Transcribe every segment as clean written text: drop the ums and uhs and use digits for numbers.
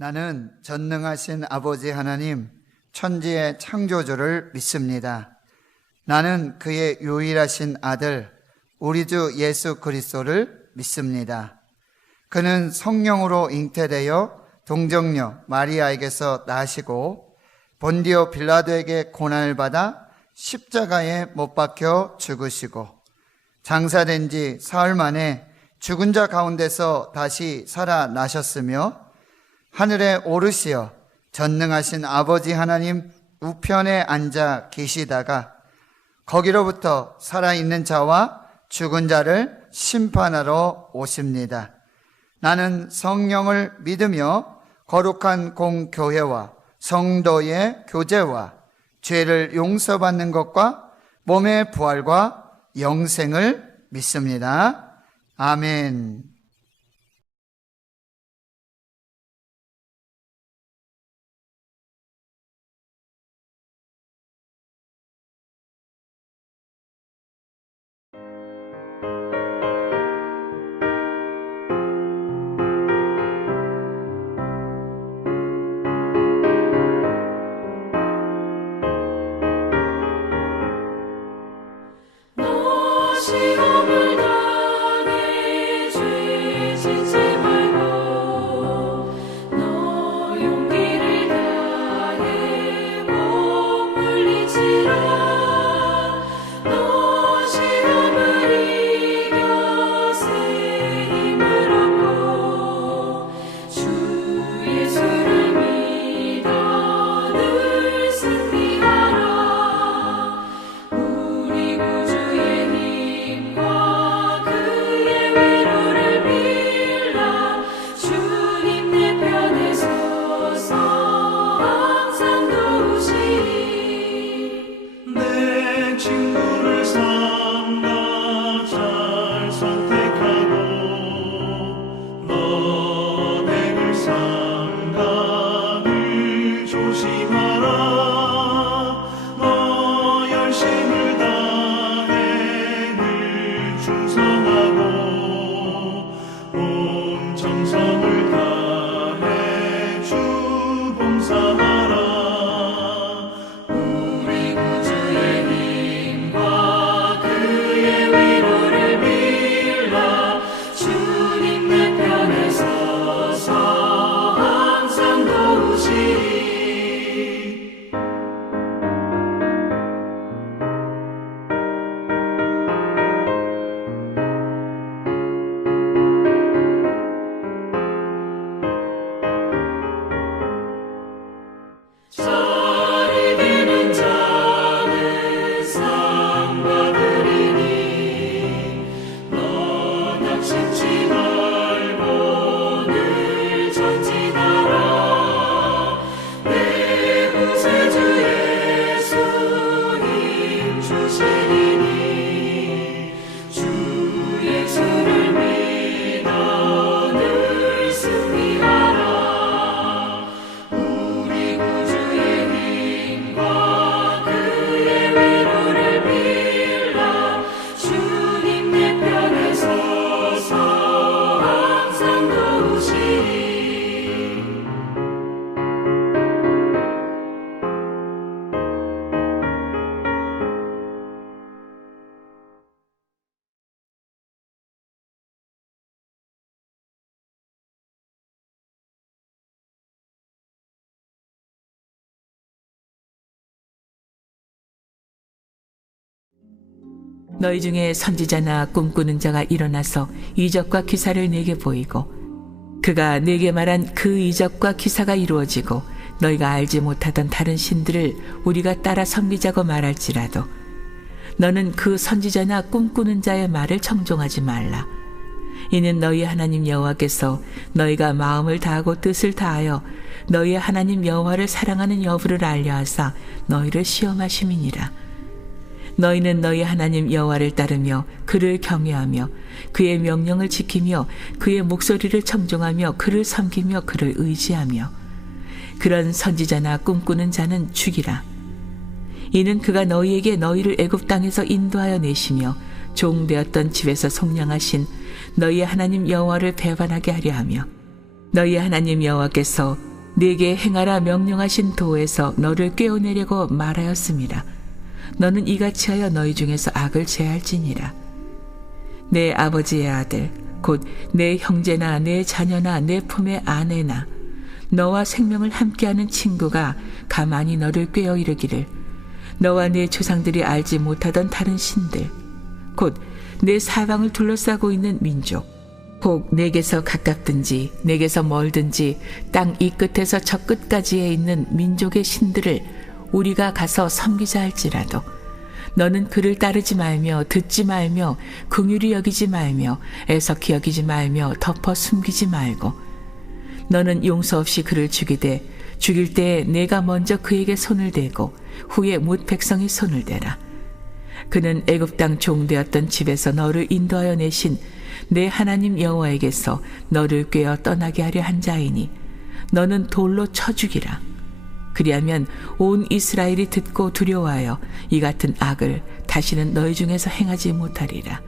나는 전능하신 아버지 하나님, 천지의 창조주를 믿습니다. 나는 그의 유일하신 아들, 우리 주 예수 그리스도를 믿습니다. 그는 성령으로 잉태되어 동정녀 마리아에게서 나시고 본디오 빌라도에게 고난을 받아 십자가에 못 박혀 죽으시고 장사된 지 사흘 만에 죽은 자 가운데서 다시 살아나셨으며 하늘에 오르시어 전능하신 아버지 하나님 우편에 앉아 계시다가 거기로부터 살아있는 자와 죽은 자를 심판하러 오십니다. 나는 성령을 믿으며 거룩한 공교회와 성도의 교제와 죄를 용서받는 것과 몸의 부활과 영생을 믿습니다. 아멘. 시험을 당해 죄 짓지 말고 너 용기를 다해 못 물리치라. 너 시험을 이겨 새 힘을 얻고 주 예수를 믿어 늘 승리하라. 우리 구주의 힘과 그의 위로를 빌라. 주님 내 편에 서서 항상 도우시리. 내 친구를 삼가 잘 선택하고 너 댁을 삼가 늘 조심하라. 너 열심을 다해 늘 충성하고 온 정성을 다해 주 봉사하라. 우리 구주의 힘과 그의 위로를 빌라. 주님 내 편에 서서 항상 도우시리. 잘 이기는 자는 상 받으리니 너 낙심치 말고 늘 전진하라. 내 구세주 예수 힘 주시리니 주 예수를 믿어 늘 승리하라. 우리 구주의 힘과 그의 위로를 빌라. 주님 내 편에 서서 항상 도우시리. 너희 중에 선지자나 꿈꾸는 자가 일어나서 이적과 기사를 내게 보이고 그가 내게 말한 그 이적과 기사가 이루어지고 너희가 알지 못하던 다른 신들을 우리가 따라 섬기자고 말할지라도 너는 그 선지자나 꿈꾸는 자의 말을 청종하지 말라. 이는 너희 하나님 여호와께서 너희가 마음을 다하고 뜻을 다하여 너희 하나님 여호와를 사랑하는 여부를 알려하사 너희를 시험하심이니라. 너희는 너희 하나님 여호와를 따르며 그를 경외하며 그의 명령을 지키며 그의 목소리를 청종하며 그를 섬기며 그를 의지하며 그런 선지자나 꿈꾸는 자는 죽이라. 이는 그가 너희에게 너희를 애굽 땅에서 인도하여 내시며 종되었던 집에서 속량하신 너희 하나님 여호와를 배반하게 하려 하며 너희 하나님 여호와께서 네게 행하라 명령하신 도에서 너를 꿰어내려고 말하였음이라. 너는 이같이 하여 너희 중에서 악을 제할지니라. 내 아버지의 아들 곧 내 형제나 내 자녀나 내 품의 아내나 너와 생명을 함께하는 친구가 가만히 너를 꿰어 이르기를 너와 네 조상들이 알지 못하던 다른 신들 곧 내 사방을 둘러싸고 있는 민족 혹 내게서 가깝든지 내게서 멀든지 땅 이 끝에서 저 끝까지에 있는 민족의 신들을 우리가 가서 섬기자 할지라도 너는 그를 따르지 말며 듣지 말며 긍휼히 여기지 말며 애석히 여기지 말며 덮어 숨기지 말고 너는 용서 없이 그를 죽이되 죽일 때에 내가 먼저 그에게 손을 대고 후에 뭇 백성이 손을 대라. 그는 애굽 땅 종되었던 집에서 너를 인도하여 내신 내 하나님 여호와에게서 너를 꿰어 떠나게 하려 한 자이니 너는 돌로 쳐 죽이라. 그리하면 온 이스라엘이 듣고 두려워하여 이 같은 악을 다시는 너희 중에서 행하지 못하리라.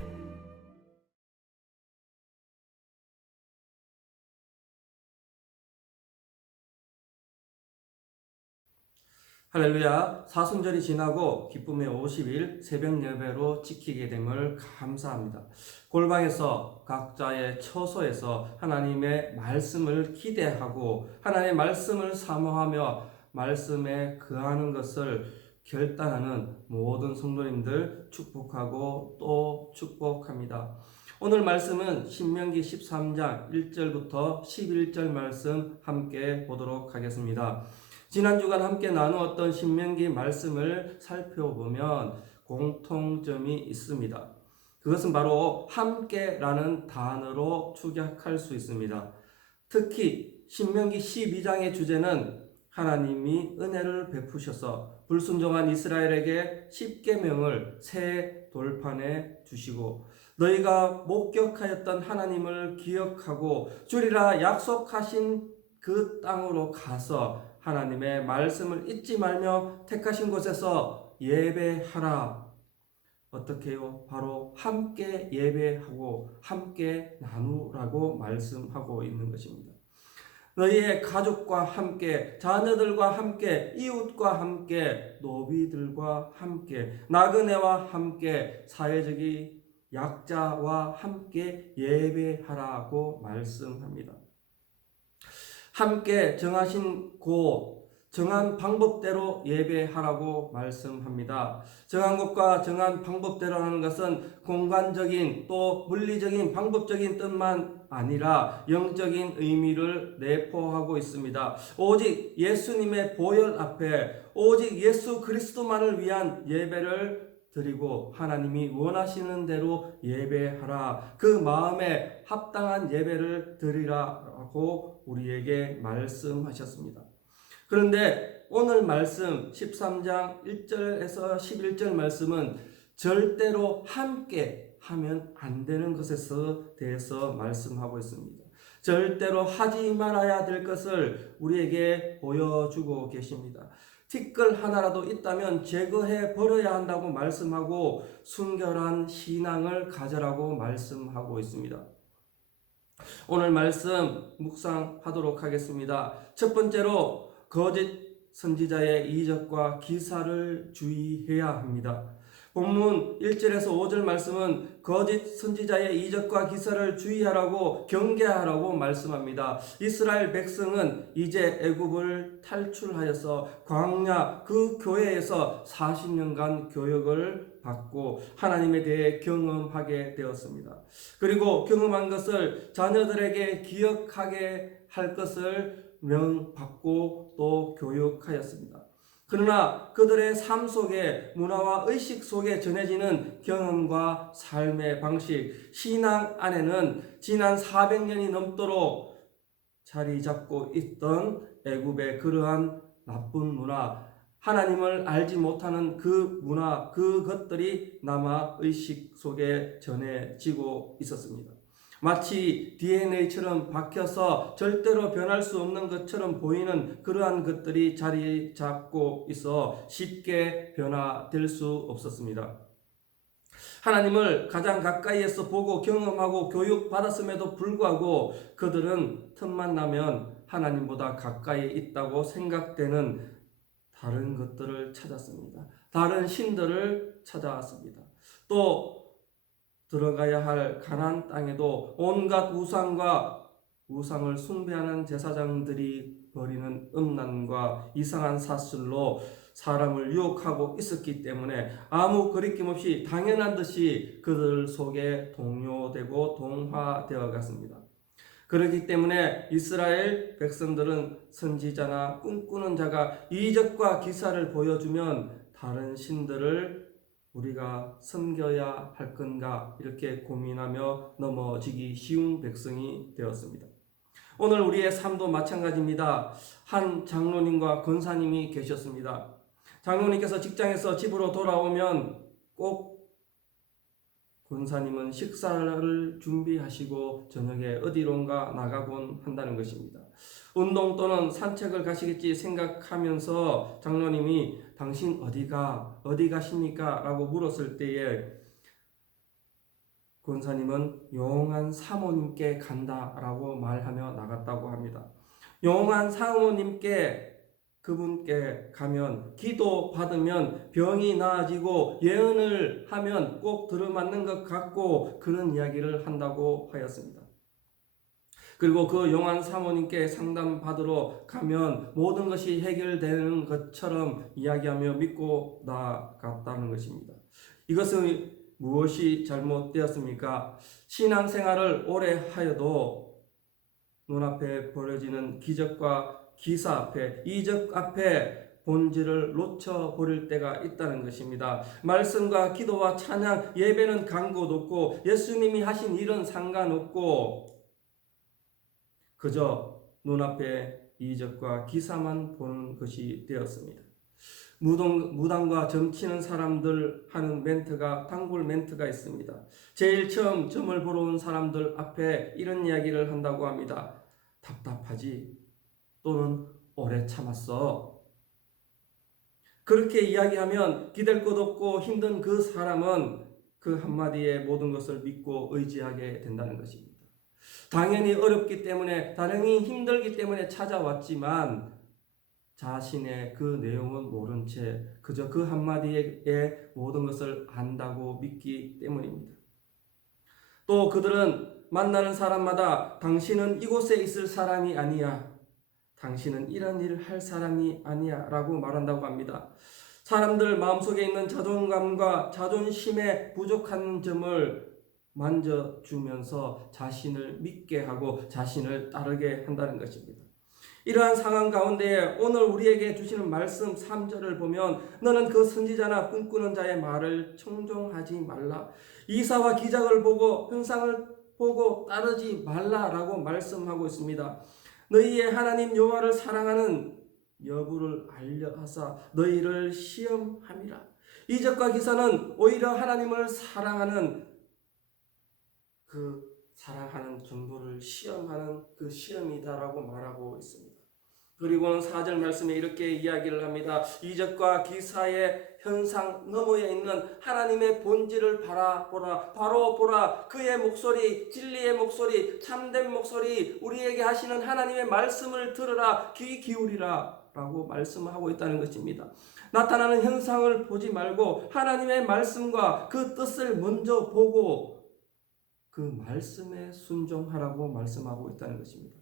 할렐루야. 사순절이 지나고 기쁨의 50일 새벽 예배로 지키게 됨을 감사합니다. 골방에서 각자의 처소에서 하나님의 말씀을 기대하고 하나님의 말씀을 사모하며 말씀에 거하는 것을 결단하는 모든 성도님들 축복하고 또 축복합니다. 오늘 말씀은 신명기 13장 1절부터 11절 말씀 함께 보도록 하겠습니다. 지난 주간 함께 나누었던 신명기 말씀을 살펴보면 공통점이 있습니다. 그것은 바로 함께라는 단어로 축약할 수 있습니다. 특히 신명기 12장의 주제는 하나님이 은혜를 베푸셔서 불순종한 이스라엘에게 십계명을 새 돌판에 주시고 너희가 목격하였던 하나님을 기억하고 주리라 약속하신 그 땅으로 가서 하나님의 말씀을 잊지 말며 택하신 곳에서 예배하라. 어떻게 해요? 바로 함께 예배하고 함께 나누라고 말씀하고 있는 것입니다. 너희의 가족과 함께, 자녀들과 함께, 이웃과 함께, 노비들과 함께, 나그네와 함께, 사회적인 약자와 함께 예배하라고 말씀합니다. 함께 정하신 곳, 정한 방법대로 예배하라고 말씀합니다. 정한 곳과 정한 방법대로 하는 것은 공간적인 또 물리적인 방법적인 뜻만 아니라 영적인 의미를 내포하고 있습니다. 오직 예수님의 보혈 앞에 오직 예수 그리스도만을 위한 예배를 드리고 하나님이 원하시는 대로 예배하라. 그 마음에 합당한 예배를 드리라고 우리에게 말씀하셨습니다. 그런데 오늘 말씀 13장 1절에서 11절 말씀은 절대로 함께 하면 안 되는 것에 대해서 말씀하고 있습니다. 절대로 하지 말아야 될 것을 우리에게 보여주고 계십니다. 티끌 하나라도 있다면 제거해 버려야 한다고 말씀하고 순결한 신앙을 가져라고 말씀하고 있습니다. 오늘 말씀 묵상하도록 하겠습니다. 첫 번째로 거짓 선지자의 이적과 기사를 주의해야 합니다. 본문 1절에서 5절 말씀은 거짓 선지자의 이적과 기사를 주의하라고 경계하라고 말씀합니다. 이스라엘 백성은 이제 애굽을 탈출하여서 광야 그 교회에서 40년간 교육을 받고 하나님에 대해 경험하게 되었습니다. 그리고 경험한 것을 자녀들에게 기억하게 할 것을 명받고 또 교육하였습니다. 그러나 그들의 삶 속에 문화와 의식 속에 전해지는 경험과 삶의 방식, 신앙 안에는 지난 400년이 넘도록 자리 잡고 있던 애굽의 그러한 나쁜 문화, 하나님을 알지 못하는 그 문화, 그것들이 남아 의식 속에 전해지고 있었습니다. 마치 DNA처럼 박혀서 절대로 변할 수 없는 것처럼 보이는 그러한 것들이 자리 잡고 있어 쉽게 변화될 수 없었습니다. 하나님을 가장 가까이에서 보고 경험하고 교육받았음에도 불구하고 그들은 틈만 나면 하나님보다 가까이 있다고 생각되는 다른 것들을 찾았습니다. 다른 신들을 찾아왔습니다. 또 들어가야 할 가나안 땅에도 온갖 우상을 숭배하는 제사장들이 벌이는 음란과 이상한 사슬로 사람을 유혹하고 있었기 때문에 아무 거리낌 없이 당연한 듯이 그들 속에 동요되고 동화되어 갔습니다. 그렇기 때문에 이스라엘 백성들은 선지자나 꿈꾸는 자가 이적과 기사를 보여주면 다른 신들을 우리가 섬겨야 할 건가 이렇게 고민하며 넘어지기 쉬운 백성이 되었습니다. 오늘 우리의 삶도 마찬가지입니다. 한 장로님과 권사님이 계셨습니다. 장로님께서 직장에서 집으로 돌아오면 꼭 권사님은 식사를 준비하시고 저녁에 어디론가 나가곤 한다는 것입니다. 운동 또는 산책을 가시겠지 생각하면서 장로님이 당신 어디 가십니까? 라고 물었을 때에 권사님은 용한 사모님께 간다라고 말하며 나갔다고 합니다. 용한 사모님께 그분께 가면 기도 받으면 병이 나아지고 예언을 하면 꼭 들어맞는 것 같고 그런 이야기를 한다고 하였습니다. 그리고 그 용한 사모님께 상담 받으러 가면 모든 것이 해결되는 것처럼 이야기하며 믿고 나갔다는 것입니다. 이것은 무엇이 잘못되었습니까? 신앙생활을 오래 하여도 눈앞에 벌어지는 기적과 기사 앞에, 이적 앞에 본질을 놓쳐버릴 때가 있다는 것입니다. 말씀과 기도와 찬양, 예배는 간곳 없고 예수님이 하신 일은 상관없고 그저 눈앞에 이적과 기사만 보는 것이 되었습니다. 무당과 점치는 사람들 하는 멘트가 단골 멘트가 있습니다. 제일 처음 점을 보러 온 사람들 앞에 이런 이야기를 한다고 합니다. 답답하지? 또는 오래 참았어. 그렇게 이야기하면 기댈 것 없고 힘든 그 사람은 그 한마디에 모든 것을 믿고 의지하게 된다는 것입니다. 당연히 어렵기 때문에, 당연히 힘들기 때문에 찾아왔지만 자신의 그 내용은 모른 채 그저 그 한마디에 모든 것을 안다고 믿기 때문입니다. 또 그들은 만나는 사람마다 당신은 이곳에 있을 사람이 아니야. 당신은 이런 일을 할 사람이 아니야 라고 말한다고 합니다. 사람들 마음속에 있는 자존감과 자존심의 부족한 점을 만져주면서 자신을 믿게 하고 자신을 따르게 한다는 것입니다. 이러한 상황 가운데 오늘 우리에게 주시는 말씀 3절을 보면 너는 그 선지자나 꿈꾸는 자의 말을 청종하지 말라. 이사와 기적을 보고 현상을 보고 따르지 말라라고 말씀하고 있습니다. 너희의 하나님 여호와를 사랑하는 여부를 알려하사 너희를 시험함이라. 이적과 기사는 오히려 하나님을 사랑하는 정도를 시험하는 그 시험이다라고 말하고 있습니다. 그리고는 4절 말씀에 이렇게 이야기를 합니다. 이적과 기사의 현상 너머에 있는 하나님의 본질을 바라보라. 바로 보라. 그의 목소리, 진리의 목소리, 참된 목소리, 우리에게 하시는 하나님의 말씀을 들으라. 귀 기울이라 라고 말씀하고 있다는 것입니다. 나타나는 현상을 보지 말고 하나님의 말씀과 그 뜻을 먼저 보고 그 말씀에 순종하라고 말씀하고 있다는 것입니다.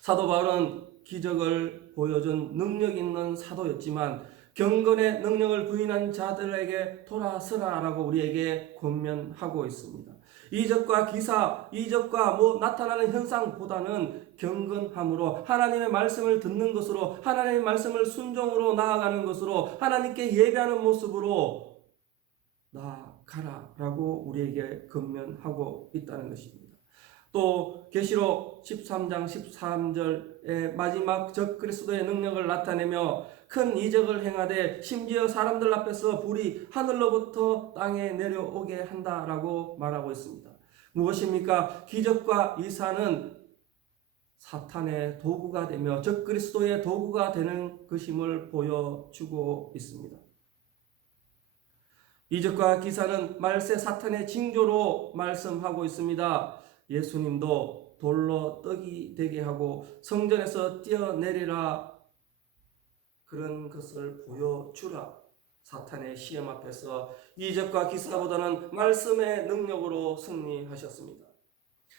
사도 바울은 기적을 보여준 능력 있는 사도였지만 경건의 능력을 부인한 자들에게 돌아서라라고 우리에게 권면하고 있습니다. 이적과 기사, 이적과 나타나는 현상보다는 경건함으로 하나님의 말씀을 듣는 것으로 하나님의 말씀을 순종으로 나아가는 것으로 하나님께 예배하는 모습으로 나아가라라고 우리에게 권면하고 있다는 것입니다. 또 계시록 13장 13절의 마지막 적그리스도의 능력을 나타내며 큰 이적을 행하되 심지어 사람들 앞에서 불이 하늘로부터 땅에 내려오게 한다라고 말하고 있습니다. 무엇입니까? 기적과 이사는 사탄의 도구가 되며 적그리스도의 도구가 되는 것임을 보여주고 있습니다. 이적과 기사는 말세 사탄의 징조로 말씀하고 있습니다. 예수님도 돌로 떡이 되게 하고 성전에서 뛰어내리라, 그런 것을 보여주라. 사탄의 시험 앞에서 이적과 기사보다는 말씀의 능력으로 승리하셨습니다.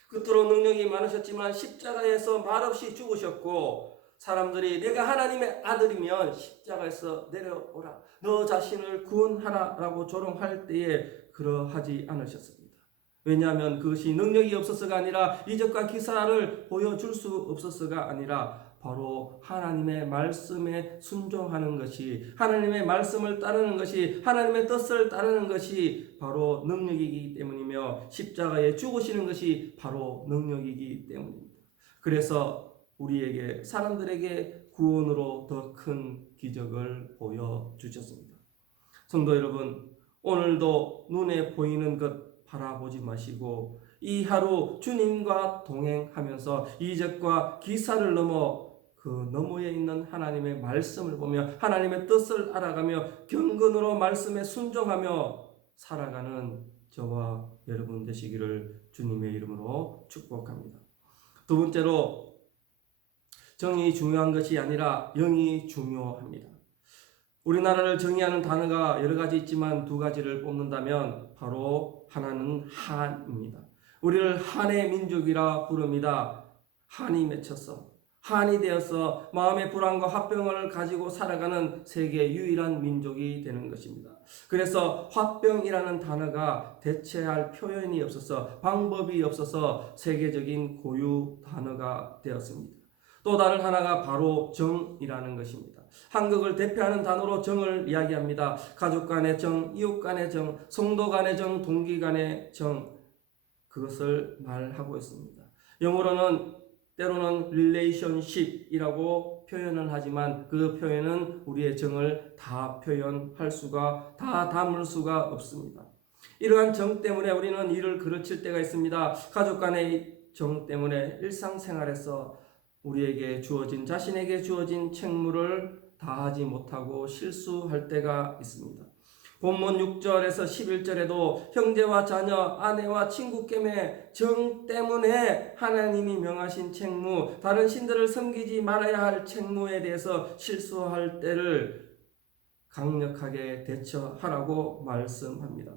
끝으로 능력이 많으셨지만 십자가에서 말없이 죽으셨고, 사람들이 내가 하나님의 아들이면 십자가에서 내려오라, 너 자신을 구원하라 라고 조롱할 때에 그러하지 않으셨습니다. 왜냐하면 그것이 능력이 없어서가 아니라, 이적과 기사를 보여줄 수 없어서가 아니라, 바로 하나님의 말씀에 순종하는 것이, 하나님의 말씀을 따르는 것이, 하나님의 뜻을 따르는 것이 바로 능력이기 때문이며, 십자가에 죽으시는 것이 바로 능력이기 때문입니다. 그래서 우리에게, 사람들에게 구원으로 더 큰 기적을 보여주셨습니다. 성도 여러분, 오늘도 눈에 보이는 것 바라보지 마시고 이 하루 주님과 동행하면서 이적과 기사를 넘어 그 너머에 있는 하나님의 말씀을 보며 하나님의 뜻을 알아가며 경건으로 말씀에 순종하며 살아가는 저와 여러분 되시기를 주님의 이름으로 축복합니다. 두 번째로, 정이 중요한 것이 아니라 영이 중요합니다. 우리나라를 정의하는 단어가 여러 가지 있지만 두 가지를 뽑는다면 바로 하나는 한입니다. 우리를 한의 민족이라 부릅니다. 한이 맺혀서, 한이 되어서 마음의 불안과 화병을 가지고 살아가는 세계 유일한 민족이 되는 것입니다. 그래서 화병이라는 단어가 대체할 표현이 없어서, 방법이 없어서 세계적인 고유 단어가 되었습니다. 또 다른 하나가 바로 정이라는 것입니다. 한국을 대표하는 단어로 정을 이야기합니다. 가족 간의 정, 이웃 간의 정, 성도 간의 정, 동기 간의 정, 그것을 말하고 있습니다. 영어로는 때로는 relationship이라고 표현을 하지만 그 표현은 우리의 정을 다 표현할 수가, 다 담을 수가 없습니다. 이러한 정 때문에 우리는 일을 그르칠 때가 있습니다. 가족 간의 정 때문에 일상생활에서 우리에게 주어진, 자신에게 주어진 책무를 다하지 못하고 실수할 때가 있습니다. 본문 6절에서 11절에도 형제와 자녀, 아내와 친구껜의 정 때문에 하나님이 명하신 책무, 다른 신들을 섬기지 말아야 할 책무에 대해서 실수할 때를 강력하게 대처하라고 말씀합니다.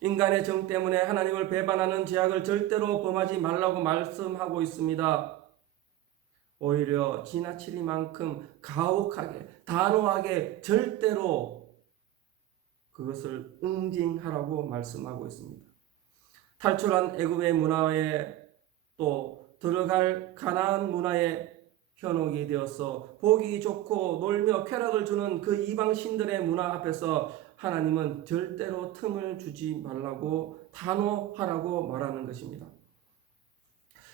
인간의 정 때문에 하나님을 배반하는 죄악을 절대로 범하지 말라고 말씀하고 있습니다. 오히려 지나치리만큼 가혹하게, 단호하게, 절대로 그것을 응징하라고 말씀하고 있습니다. 탈출한 애굽의 문화에 또 들어갈 가나안 문화에 현혹이 되어서 보기 좋고 놀며 쾌락을 주는 그 이방 신들의 문화 앞에서 하나님은 절대로 틈을 주지 말라고, 단호하라고 말하는 것입니다.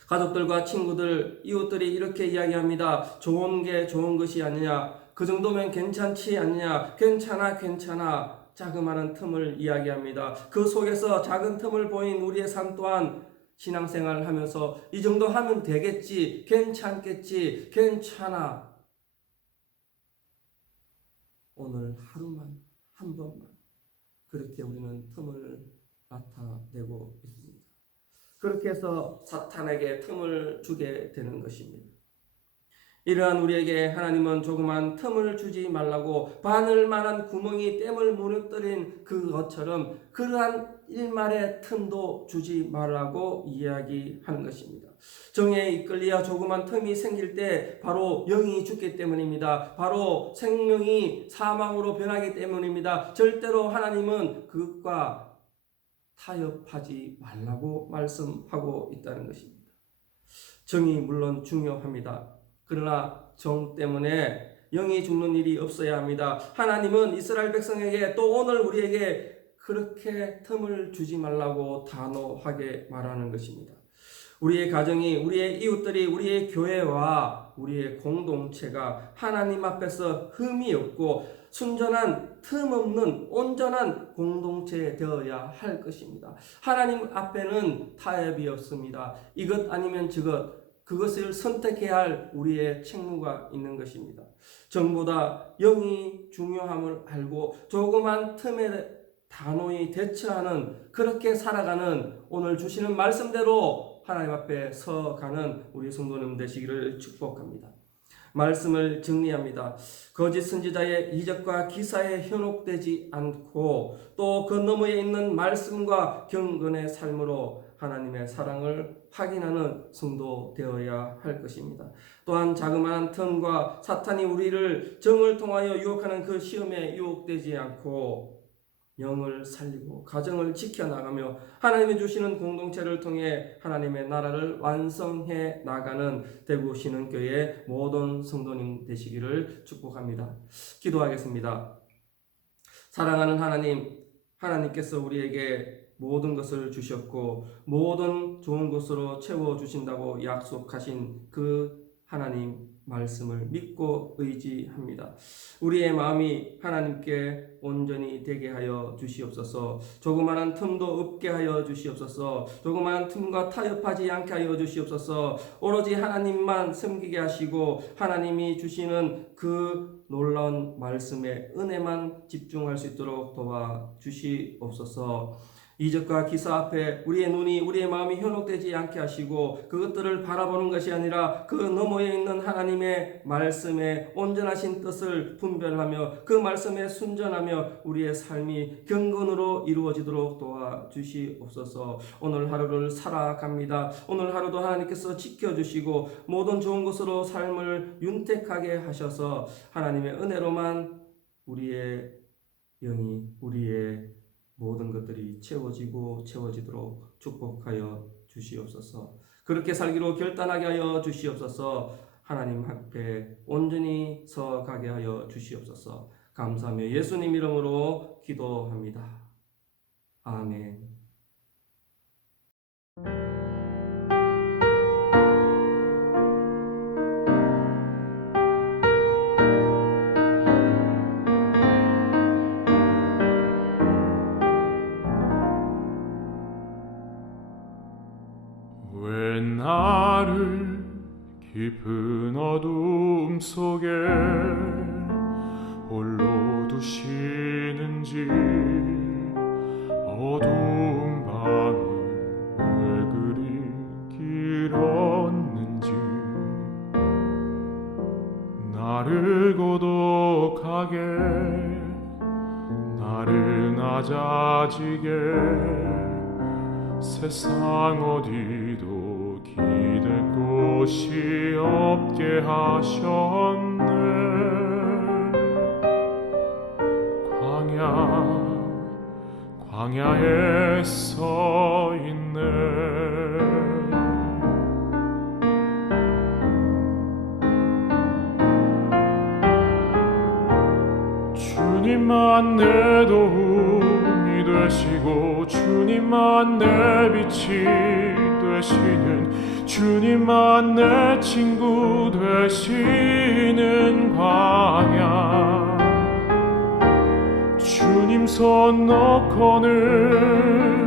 가족들과 친구들, 이웃들이 이렇게 이야기합니다. 좋은 게 좋은 것이 아니냐, 그 정도면 괜찮지 않느냐, 괜찮아 자그마한 틈을 이야기합니다. 그 속에서 작은 틈을 보인 우리의 삶 또한 신앙생활을 하면서 이 정도 하면 되겠지, 괜찮겠지, 괜찮아, 오늘 하루만, 한 번만, 그렇게 우리는 틈을 나타내고 있습니다. 그렇게 해서 사탄에게 틈을 주게 되는 것입니다. 이러한 우리에게 하나님은 조그만 틈을 주지 말라고, 바늘만한 구멍이 댐을 무너뜨린 그것처럼 그러한 일말의 틈도 주지 말라고 이야기하는 것입니다. 정에 이끌려 조그만 틈이 생길 때 바로 영이 죽기 때문입니다. 바로 생명이 사망으로 변하기 때문입니다. 절대로 하나님은 그것과 타협하지 말라고 말씀하고 있다는 것입니다. 정이 물론 중요합니다. 그러나 정 때문에 영이 죽는 일이 없어야 합니다. 하나님은 이스라엘 백성에게 또 오늘 우리에게 그렇게 틈을 주지 말라고 단호하게 말하는 것입니다. 우리의 가정이, 우리의 이웃들이, 우리의 교회와 우리의 공동체가 하나님 앞에서 흠이 없고 순전한, 틈없는 온전한 공동체 되어야 할 것입니다. 하나님 앞에는 타협이 없습니다. 이것 아니면 저것, 그것을 선택해야 할 우리의 책무가 있는 것입니다. 정보다 영이 중요함을 알고 조그만 틈에 단호히 대처하는, 그렇게 살아가는, 오늘 주시는 말씀대로 하나님 앞에 서가는 우리 성도님 되시기를 축복합니다. 말씀을 정리합니다. 거짓 선지자의 이적과 기사에 현혹되지 않고 또 그 너머에 있는 말씀과 경건의 삶으로 하나님의 사랑을 확인하는 성도 되어야 할 것입니다. 또한 자그마한 틈과 사탄이 우리를 정을 통하여 유혹하는 그 시험에 유혹되지 않고 영을 살리고 가정을 지켜나가며 하나님이 주시는 공동체를 통해 하나님의 나라를 완성해 나가는 대구 신흥교회 모든 성도님 되시기를 축복합니다. 기도하겠습니다. 사랑하는 하나님, 하나님께서 우리에게 모든 것을 주셨고 모든 좋은 것으로 채워주신다고 약속하신 그 하나님 말씀을 믿고 의지합니다. 우리의 마음이 하나님께 온전히 되게 하여 주시옵소서. 조그마한 틈도 없게 하여 주시옵소서. 조그마한 틈과 타협하지 않게 하여 주시옵소서. 오로지 하나님만 섬기게 하시고 하나님이 주시는 그 놀라운 말씀에 은혜만 집중할 수 있도록 도와주시옵소서. 이적과 기사 앞에 우리의 눈이, 우리의 마음이 현혹되지 않게 하시고 그것들을 바라보는 것이 아니라 그 너머에 있는 하나님의 말씀에 온전하신 뜻을 분별하며 그 말씀에 순전하며 우리의 삶이 경건으로 이루어지도록 도와주시옵소서. 오늘 하루를 살아갑니다. 오늘 하루도 하나님께서 지켜주시고 모든 좋은 것으로 삶을 윤택하게 하셔서 하나님의 은혜로만 우리의 영이, 우리의 모든 것들이 채워지도록 축복하여 주시옵소서. 그렇게 살기로 결단하게 하여 주시옵소서. 하나님 앞에 온전히 서가게 하여 주시옵소서. 감사하며 예수님 이름으로 기도합니다. 아멘. 왜 나를 깊은 어둠 속에 홀로 두시는지, 어두운 밤은 왜 그리 길었는지, 나를 고독하게, 나를 낮아지게, 세상 어디도 기댈 곳이 없게 하셨네. 광야에 서 있네. 주님만 내 도움이 되시고 주님만 내 빛이 되시는, 주님만 내 친구 되시는 광야. 주님 손 놓고는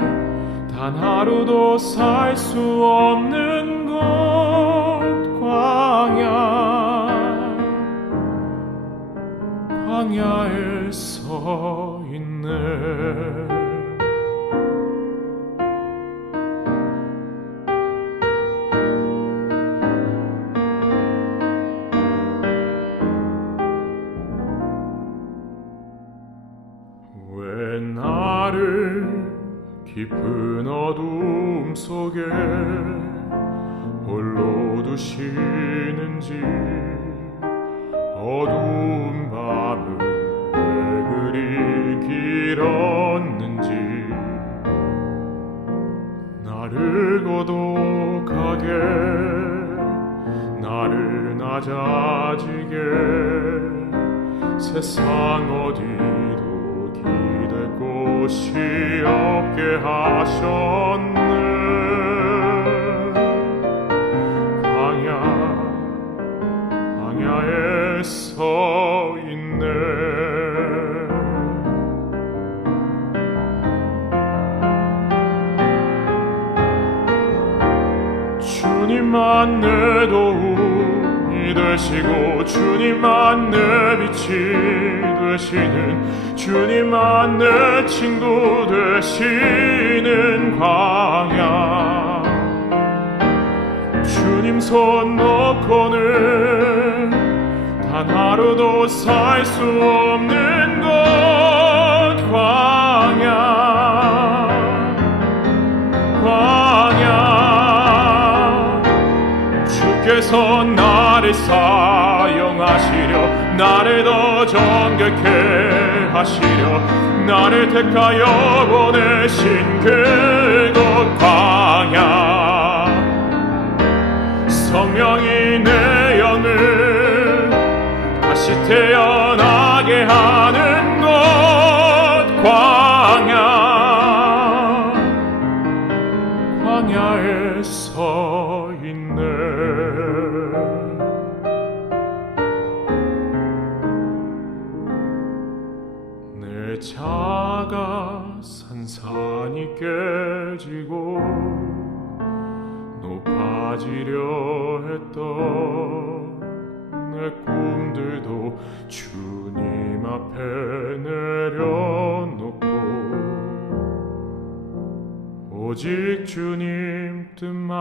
단 하루도 살 수 없는 곳 광야에 서 있네. 왜 나를 깊은 어둠 속에 홀로 두시는지, 어두운 밤은 왜 그리 길었는지, 나를 고독하게, 나를 낮아지게, 세상 어디도 기댈 곳이 없게 하셨네. 광야에 서 있네. 주님만 내 도움이 되시고 주님만 내 빛이 되시는 주님만 내 친구 되시는 광야 주님 손 놓고는 단 하루도 살 수 없는 곳 광야 주께서 나를 사용하시려 나를 더 정결케 하시려 나를 택하여 보내신 그곳 광야 성령이 내 영을 다시 태어나게 하는 곳 광야에 서 있네 내 자가 산산이 깨지고 높아지려 했던 내 꿈들도 주님 앞에 내려놓고 오직 주님 뜻만